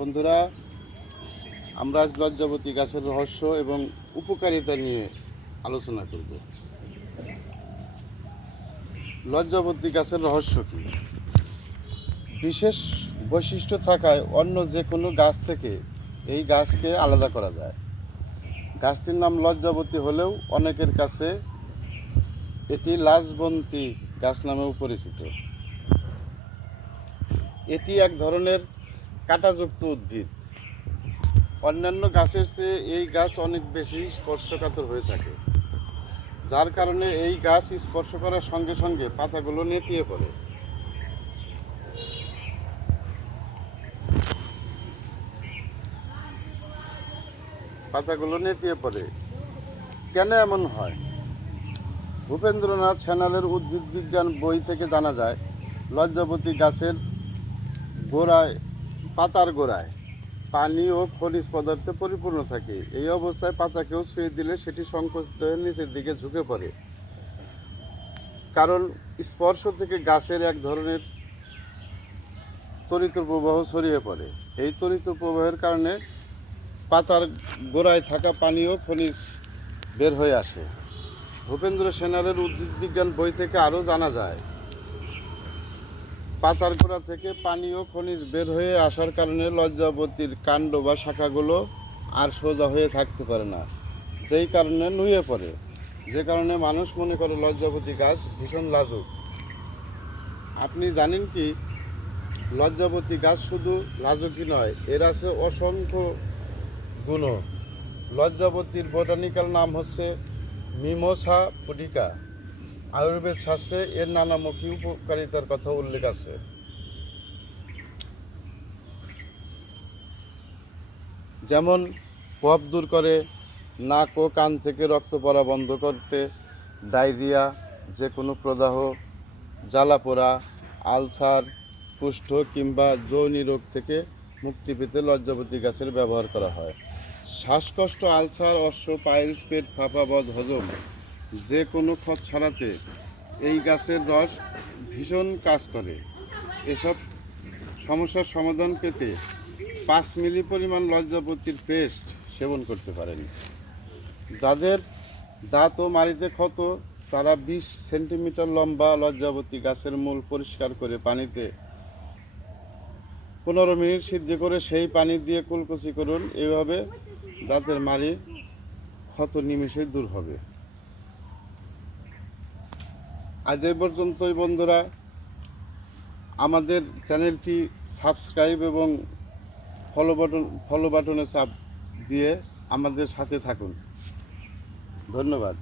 বন্ধুরা, আমরা আজ লজ্জাবতী গাছের রহস্য এবং উপকারিতা নিয়ে আলোচনা করব। লজ্জাবতী গাছের রহস্য কি? বিশেষ বৈশিষ্ট্য থাকায় অন্য যে কোনো গাছ থেকে এই গাছকে আলাদা করা যায়। গাছটির নাম লজ্জাবতী হলেও অনেকের কাছে এটি লাজবন্তী গাছ নামেও পরিচিত। এটি এক ধরনের কাঁটাযুক্ত উদ্ভিদ। অন্যান্য গাছের চেয়ে এই গাছ অনেক বেশি স্পর্শকাতর হয়ে থাকে, যার কারণে এই গাছ স্পর্শ করার সঙ্গে সঙ্গে পাতাগুলো নেতিয়ে পড়ে। পাতাগুলো নেতিয়ে পড়ে। কেন এমন হয়? ভূপেন্দ্রনাথ সেনালের উদ্ভিদ বিজ্ঞান বই থেকে জানা যায়, লজ্জাবতী গাছের গোড়ায় পাতার গোড়ায়। পানি ও খনিজ পদার্থে পরিপূর্ণ থাকে। এই অবস্থায় পাতাকেও ছুঁয়ে দিলে সেটি সংকুচিত হয়ে নিচের দিকে ঝুঁকে পড়ে। কারণ স্পর্শ থেকে গাছের এক ধরনের তরিত প্রবাহ ছড়িয়ে পড়ে। এই তরিত প্রবাহের কারণে পাতার গোড়ায় থাকা পানি ও খনিজ বের হয়ে আসে। ভূপেন্দ্র সেনারের উদ্ভিদ বিজ্ঞান বই থেকে আরও জানা যায় পাতার গোড়া থেকে পানি ও খনিজ বের হয়ে আসার কারণে লজ্জাবতীর কাণ্ড বা শাখাগুলো আর সোজা হয়ে থাকতে পারে না। যেই কারণে নুয়ে পড়ে। যে কারণে মানুষ মনে করে লজ্জাবতী গাছ ভীষণ লাজুক। আপনি জানেন কি? লজ্জাবতী গাছ শুধু লাজুকই নয়, এর আছে অসংখ্য গুণ লজ্জাবতীর বোটানিক্যাল নাম হচ্ছে মিমোসা পুডিকা আয়ুর্বেদ শাস্ত্রে এর নানামুখী উপকারিতার কথা উল্লেখ আছে। যেমন, কফ দূর করে নাক ও কান থেকে রক্ত পড়া বন্ধ করতে ডায়রিয়া যে কোনো প্রদাহ জ্বালাপোড়া আলসার, কুষ্ঠ কিংবা যৌনি রোগ থেকে মুক্তি পেতে লজ্জাবতী গাছের ব্যবহার করা হয়। শ্বাসকষ্ট, আলসার, অশ্ব, পাইলস, পেট ফাঁপা, বদ, হজম যে কোনো ক্ষত ছাড়াতে এই গাছের রস ভীষণ কাজ করে। এসব সমস্যার সমাধান পেতে পাঁচ মিলি পরিমাণ লজ্জাপতির পেস্ট সেবন করতে পারেন। যাদের দাঁত ও মাড়িতে ক্ষত, তারা বিশ সেন্টিমিটার লম্বা লজ্জাবতী গাছের মূল পরিষ্কার করে পানিতে পনেরো মিনিট সিদ্ধ করে সেই পানি দিয়ে কুলকুচি করুন। এইভাবে দাঁতের মাড়ি ক্ষত নিমেষে দূর হবে। আজ এ পর্যন্তই, বন্ধুরা। আমাদের চ্যানেলটি সাবস্ক্রাইব এবং ফলো বাটন ফলো বাটনে চাপ দিয়ে আমাদের সাথে থাকুন। ধন্যবাদ।